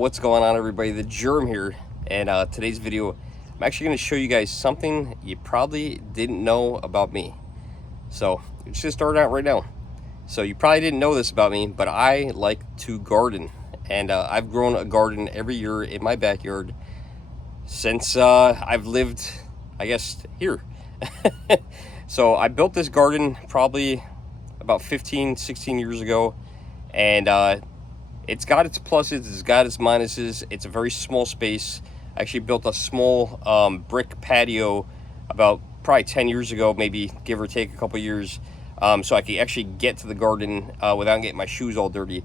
What's going on, everybody? The Germ here, and today's video I'm actually going to show you guys something you probably didn't know about me. So let's just start out right now. So you probably didn't know this about me, but I like to garden, and I've grown a garden every year in my backyard since I've lived, I guess, here. So I built this garden probably about 15-16 years ago, and it's got its pluses, it's got its minuses. It's a very small space. I actually built a small brick patio about probably 10 years ago, maybe give or take a couple years, so I could actually get to the garden without getting my shoes all dirty,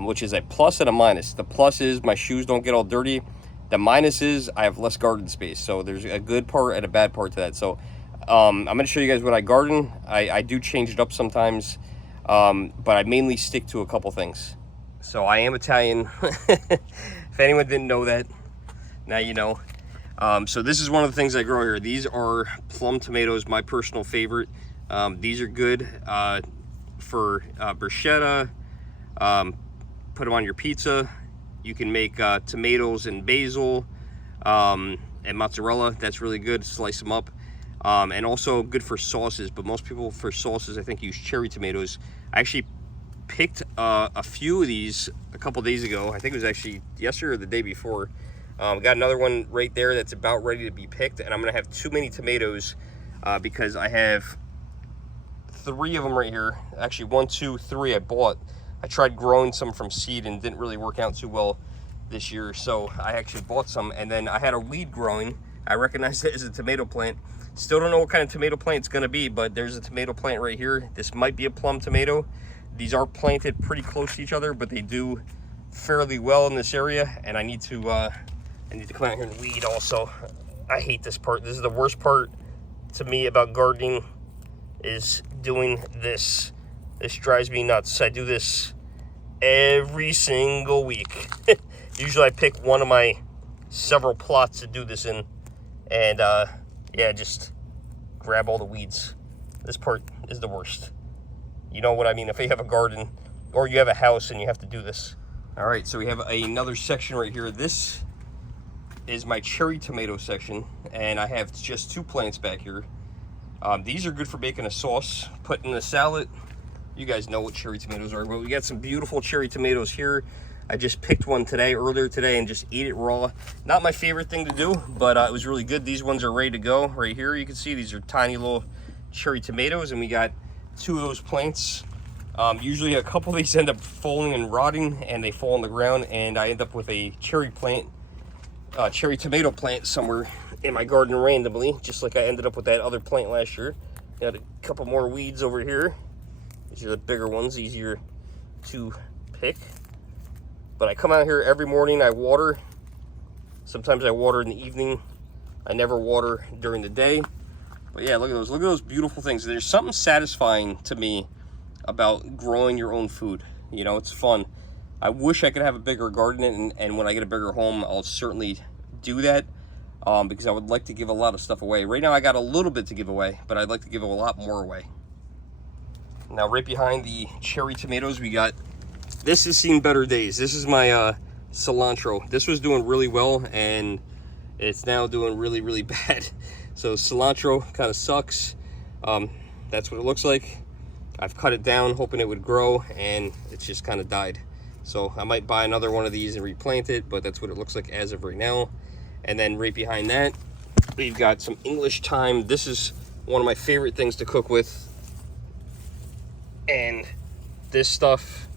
which is a plus and a minus. The plus is my shoes don't get all dirty. The minus is I have less garden space. So there's a good part and a bad part to that. So I'm going to show you guys what I garden. I do change it up sometimes, but I mainly stick to a couple things. So I am Italian. If anyone didn't know that, now you know. So this is one of the things I grow here. These are plum tomatoes, my personal favorite. These are good for bruschetta. Put them on your pizza. You can make tomatoes and basil and mozzarella. That's really good. Slice them up. And also good for sauces, but most people for sauces I think use cherry tomatoes. I actually picked a few of these a couple days ago. I think it was actually yesterday or the day before. Got another one right there that's about ready to be picked, and I'm gonna have too many tomatoes because I have 3 of them right here. Actually 1, 2, 3 I bought. I tried growing some from seed and didn't really work out too well this year, so I actually bought some, and then I had a weed growing. I recognized it as a tomato plant. Still don't know what kind of tomato plant it's gonna be, but there's a tomato plant right here. This might be a plum tomato. These are planted pretty close to each other, but they do fairly well in this area, and I need to come out here and weed also. I hate this part. This is the worst part to me about gardening, is doing this. This drives me nuts. I do this every single week. Usually I pick one of my several plots to do this in, and yeah, just grab all the weeds. This part is the worst. You know what I mean? If you have a garden or you have a house and you have to do this. All right, so we have another section right here. This is my cherry tomato section, and I have just 2 plants back here. These are good for making a sauce, put in a salad. You guys know what cherry tomatoes are, but we got some beautiful cherry tomatoes here. I just picked one earlier today, and just ate it raw. Not my favorite thing to do, but it was really good. These ones are ready to go. Right here, you can see these are tiny little cherry tomatoes, and we got 2 of those plants. Usually a couple of these end up falling and rotting, and they fall on the ground, and I end up with a cherry tomato plant somewhere in my garden randomly, just like I ended up with that other plant last year. Got a couple more weeds over here. These are the bigger ones, easier to pick. But I come out here every morning, I water. Sometimes I water in the evening. I never water during the day. But yeah, look at those beautiful things. There's something satisfying to me about growing your own food. You know, it's fun. I wish I could have a bigger garden, and when I get a bigger home, I'll certainly do that, because I would like to give a lot of stuff away. Right now I got a little bit to give away, but I'd like to give a lot more away. Now right behind the cherry tomatoes, we got, this has seen better days. This is my cilantro. This was doing really well, and it's now doing really, really bad. So cilantro kind of sucks. That's what it looks like. I've cut it down hoping it would grow, and it's just kind of died. So I might buy another one of these and replant it, but that's what it looks like as of right now. And then right behind that, we've got some English thyme. This is one of my favorite things to cook with. And this stuff,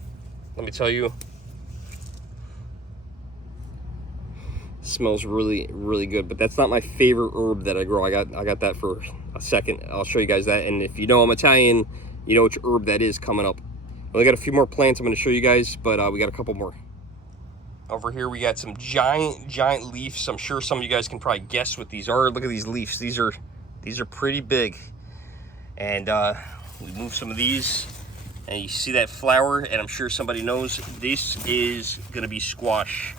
let me tell you, smells really, really good. But that's not my favorite herb that I grow. I got that for a second. I'll show you guys that. And if you know I'm Italian, you know which herb that is coming up. We got a few more plants I'm going to show you guys, but we got a couple more. Over here we got some giant leaves. I'm sure some of you guys can probably guess what these are. Look at these leaves. These are pretty big. And we move some of these, and you see that flower, and I'm sure somebody knows this is going to be squash.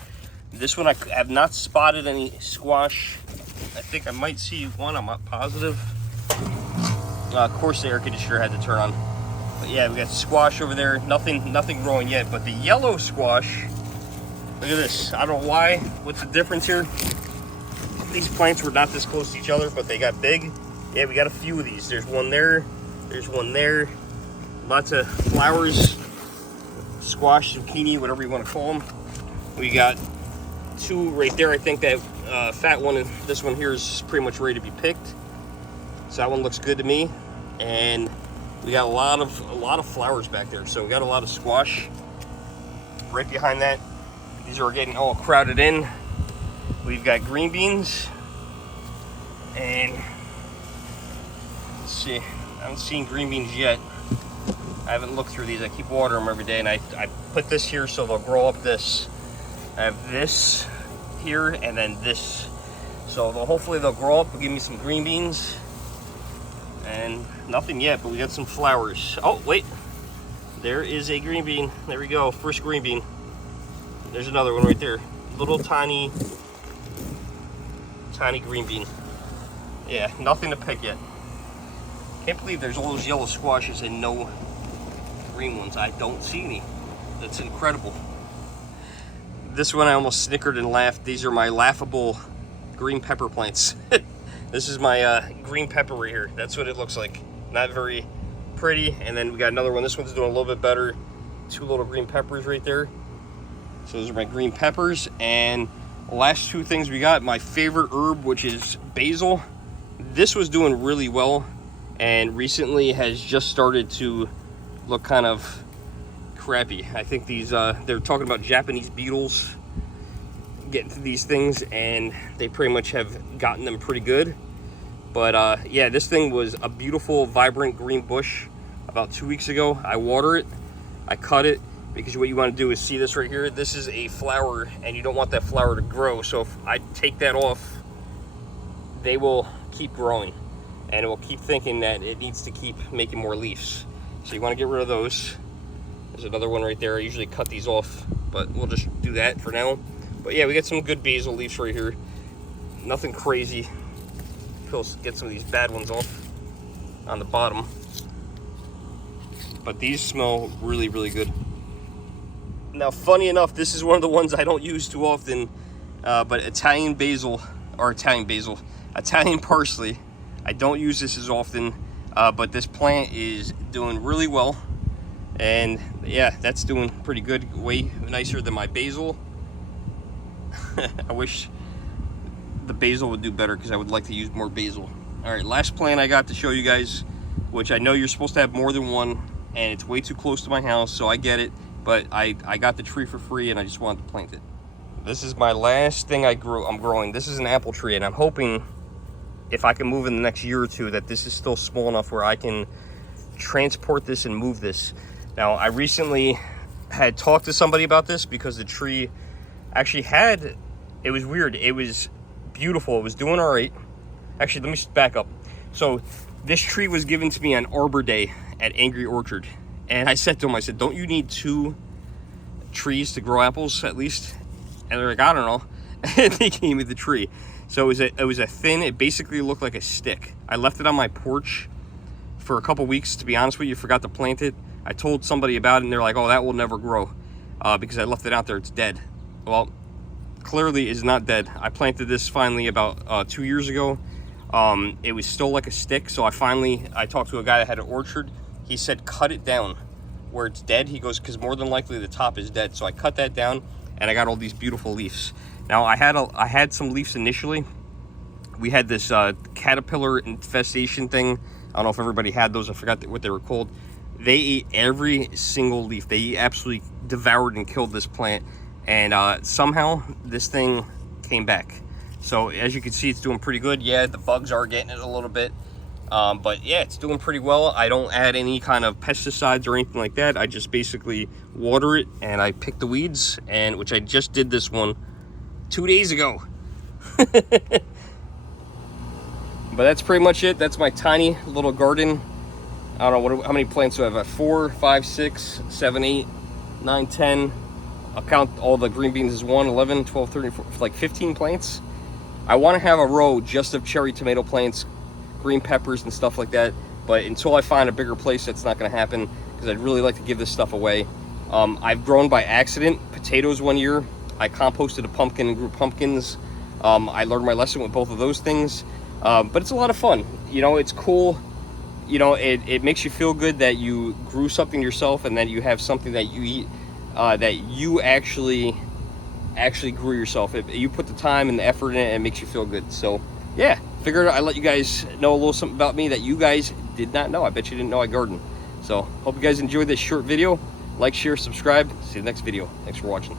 This one I have not spotted any squash. I think I might see one. I'm not positive. Of course the air conditioner had to turn on. But yeah, we got squash over there. Nothing growing yet, but the yellow squash Look at this. I don't know why. What's the difference here? These plants were not this close to each other, but they got big. Yeah, we got a few of these. There's one there. There's one there. Lots of flowers. Squash, zucchini, whatever you want to call them. We got two right there. I think that fat one and this one here is pretty much ready to be picked. So that one looks good to me. And we got a lot of flowers back there. So we got a lot of squash. Right behind that, these are getting all crowded in. We've got green beans. And let's see, I haven't seen green beans yet. I haven't looked through these. I keep watering them every day, and I put this here so they'll grow up this. I have this here and then this. So hopefully they'll grow up and give me some green beans. And nothing yet, but we got some flowers. Oh, wait. There is a green bean. There we go. First green bean. There's another one right there. Little tiny green bean. Yeah, nothing to pick yet. Can't believe there's all those yellow squashes and no green ones. I don't see any. That's incredible. This one I almost snickered and laughed. These are my laughable green pepper plants. This is my green pepper right here. That's what it looks like. Not very pretty. And then we got another one. This one's doing a little bit better. Two little green peppers right there. So those are my green peppers. And the last two things we got, my favorite herb, which is basil. This was doing really well and recently has just started to look kind of crappy. I think these they're talking about Japanese beetles getting to these things, and they pretty much have gotten them pretty good. But yeah, this thing was a beautiful vibrant green bush about 2 weeks ago. I water it, I cut it, because what you want to do is see this right here. This is a flower, and you don't want that flower to grow. So if I take that off, they will keep growing, and it will keep thinking that it needs to keep making more leaves. So you want to get rid of those. There's another one right there. I usually cut these off, but we'll just do that for now. But yeah, we got some good basil leaves right here. Nothing crazy. Get some of these bad ones off on the bottom. But these smell really, really good. Now, funny enough, this is one of the ones I don't use too often, but Italian parsley. I don't use this as often, but this plant is doing really well. And yeah, that's doing pretty good, way nicer than my basil. I wish the basil would do better because I would like to use more basil. All right, last plant I got to show you guys, which I know you're supposed to have more than one, and it's way too close to my house, so I get it, but I got the tree for free and I just wanted to plant it. This is my last thing I'm growing. This is an apple tree, and I'm hoping if I can move in the next year or two that this is still small enough where I can transport this and move this. Now, I recently had talked to somebody about this because the tree actually it was weird. It was beautiful. It was doing all right. Actually, let me back up. So this tree was given to me on Arbor Day at Angry Orchard. And I said to them, I said, don't you need 2 trees to grow apples at least? And they're like, I don't know. And they gave me the tree. So it was a thin, it basically looked like a stick. I left it on my porch for a couple weeks, to be honest with you. Forgot to plant it. I told somebody about it, and they're like, oh, that will never grow because I left it out there. It's dead. Well, clearly it's not dead. I planted this finally about 2 years ago. It was still like a stick, so I talked to a guy that had an orchard. He said cut it down where it's dead. He goes, because more than likely the top is dead. So I cut that down, and I got all these beautiful leaves. Now, I had some leaves initially. We had this caterpillar infestation thing. I don't know if everybody had those. I forgot what they were called. They ate every single leaf. They absolutely devoured and killed this plant. And somehow this thing came back. So as you can see, it's doing pretty good. Yeah, the bugs are getting it a little bit. But yeah, it's doing pretty well. I don't add any kind of pesticides or anything like that. I just basically water it and I pick the weeds, which I just did this one 2 days ago. But that's pretty much it. That's my tiny little garden. I don't know how many plants do I have. 4, 5, 6, 7, 8, 9, 10. I'll count all the green beans as 1, 11, 12, 13, 14, like 15 plants. I want to have a row just of cherry tomato plants, green peppers and stuff like that. But until I find a bigger place, that's not going to happen because I'd really like to give this stuff away. I've grown by accident potatoes one year. I composted a pumpkin and grew pumpkins. I learned my lesson with both of those things. But it's a lot of fun. You know, it's cool. You know, it makes you feel good that you grew something yourself and that you have something that you eat that you actually grew yourself. You put the time and the effort in it, and it makes you feel good. So yeah, figured I'd let you guys know a little something about me that you guys did not know. I bet you didn't know I garden. So hope you guys enjoyed this short video. Like, share, subscribe. See you in the next video. Thanks for watching.